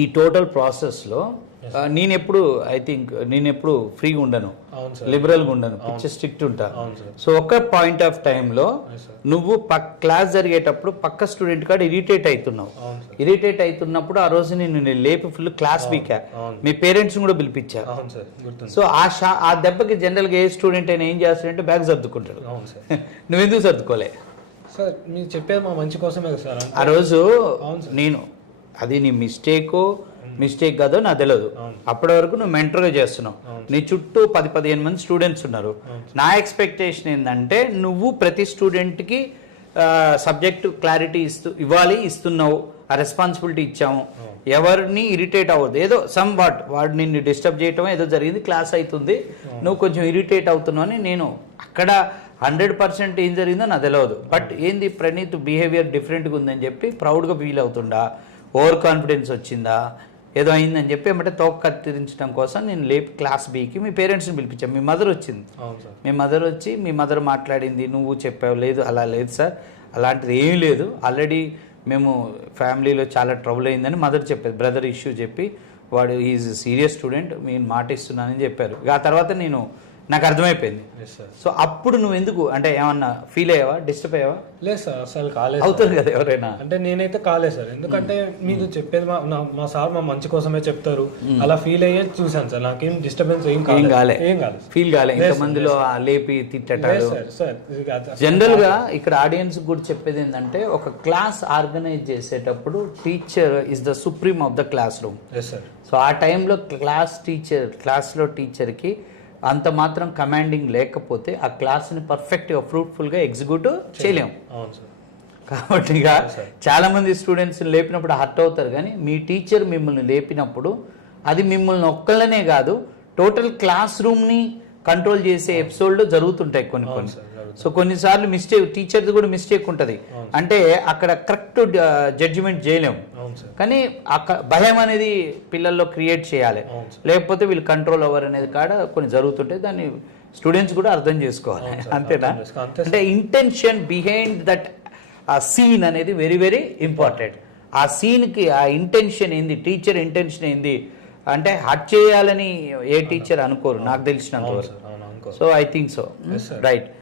ఈ టోటల్ ప్రాసెస్లో నేనెప్పుడు ఫ్రీగా ఉండను, లిబరల్గా ఉండను, పిచ్చ స్ట్రిక్ట్ ఉంటా. సో ఒక పాయింట్ ఆఫ్ టైంలో నువ్వు క్లాస్ జరిగేటప్పుడు పక్క స్టూడెంట్ కాడ ఇరిటేట్ అవుతున్నప్పుడు ఆ రోజు నేను లేపి ఫుల్ క్లాస్ వీకా, మీ పేరెంట్స్ కూడా పిలిపించా. సో ఆ దెబ్బకి జనరల్గా ఏ స్టూడెంట్ అయినా ఏం చేస్తాడంటే బ్యాగ్ సర్దుకుంటాడు. నువ్వెందుకు సర్దుకోలే సార్? మీరు చెప్పేది మా మంచి కోసమే సార్. ఆ రోజు నేను అది నీ మిస్టేక్ కాదో నాకు తెలియదు. అప్పటి వరకు నువ్వు మెంటర్గా చేస్తున్నావు, నీ చుట్టూ 10-15 మంది స్టూడెంట్స్ ఉన్నారు. నా ఎక్స్పెక్టేషన్ ఏంటంటే నువ్వు ప్రతి స్టూడెంట్కి సబ్జెక్టు క్లారిటీ ఇస్తున్నావు, ఆ రెస్పాన్సిబిలిటీ ఇచ్చాము. ఎవరిని ఇరిటేట్ అవ్వద్దు. ఏదో వాడు నిన్ను డిస్టర్బ్ చేయటం ఏదో జరిగింది, క్లాస్ అవుతుంది, నువ్వు కొంచెం ఇరిటేట్ అవుతున్నావు అని. నేను అక్కడ 100% ఏం జరిగిందో నాకు తెలియదు. బట్ ఏంది ప్రణీత్ బిహేవియర్ డిఫరెంట్గా ఉందని చెప్పి ప్రౌడ్గా ఫీల్ అవుతుండా, ఓవర్ కాన్ఫిడెన్స్ వచ్చిందా, ఏదో అయిందని చెప్పి ఏమంటే తోక కత్తిరించడం కోసం నేను లేపి క్లాస్ బీకి మీ పేరెంట్స్ని పిలిపించాను. మీ మదర్ వచ్చింది. మీ మదర్ మాట్లాడింది, నువ్వు చెప్పావు. లేదు అలా లేదు సార్, అలాంటిది ఏమీ లేదు, ఆల్రెడీ మేము ఫ్యామిలీలో చాలా ట్రబుల్ అయిందని మదర్ చెప్పేది. బ్రదర్ ఇష్యూ చెప్పి వాడు ఈజ్ సీరియస్ స్టూడెంట్, నేను మాట ఇస్తున్నానని చెప్పారు. ఆ తర్వాత నాకు అర్థమైపోయింది. సో అప్పుడు నువ్వు ఎందుకు అంటే ఏమన్నా ఫీల్ అయ్యావా, డిస్టర్బ్ అయ్యావా? లేదు సార్, అసలు కాలేదు. అవుతుంది కదా ఎవరైనా. అంటే నేనైతే కాలేదు సార్, ఎందుకంటే మీరు చెప్పేది మా సార్ మా మంచి కోసమే చెప్తారు, అలా ఫీల్ అయ్యే చూసాను సార్. నాకేం డిస్టర్బెన్స్ ఏం కాలే. ఫీల్ కాలే ఇంతమందిలో లేపి తిట్టటాలు. జనరల్ గా ఇక్కడ ఆడియన్స్ కూడా చెప్పేది ఏంటంటే, ఒక క్లాస్ ఆర్గనైజ్ చేసేటప్పుడు teacher is the supreme of the class room. So ఆ టైంలో క్లాస్లో టీచర్కి అంత మాత్రం కమాండింగ్ లేకపోతే ఆ క్లాస్ని పర్ఫెక్ట్గా ఫ్రూట్ఫుల్గా ఎగ్జిక్యూట్ చేయలేము. కాబట్టి ఇక చాలామంది స్టూడెంట్స్ని లేపినప్పుడు హర్ట్ అవుతారు, కానీ మీ టీచర్ మిమ్మల్ని లేపినప్పుడు అది మిమ్మల్ని ఒక్కళ్ళనే కాదు, టోటల్ క్లాస్ రూమ్ని కంట్రోల్ చేసే ఎపిసోడ్లు జరుగుతుంటాయి కొన్ని. సో కొన్నిసార్లు టీచర్ది కూడా మిస్టేక్ ఉంటుంది. అంటే అక్కడ కరెక్ట్ జడ్జిమెంట్ చేయలేము, కానీ భయం అనేది పిల్లల్లో క్రియేట్ చేయాలి, లేకపోతే వీళ్ళు కంట్రోల్ అవ్వరు అనేది కాడ కొన్ని జరుగుతుంటాయి. దాన్ని స్టూడెంట్స్ కూడా అర్థం చేసుకోవాలి. అంతేనా? అంటే ఇంటెన్షన్ బిహైండ్ దట్ సీన్ అనేది వెరీ వెరీ ఇంపార్టెంట్. ఆ సీన్కి ఆ ఇంటెన్షన్ ఏంది, టీచర్ ఇంటెన్షన్ ఏంది అంటే హర్ట్ చేయాలని ఏ టీచర్ అనుకోరు నాకు తెలిసినంత వరకు. So I think so right.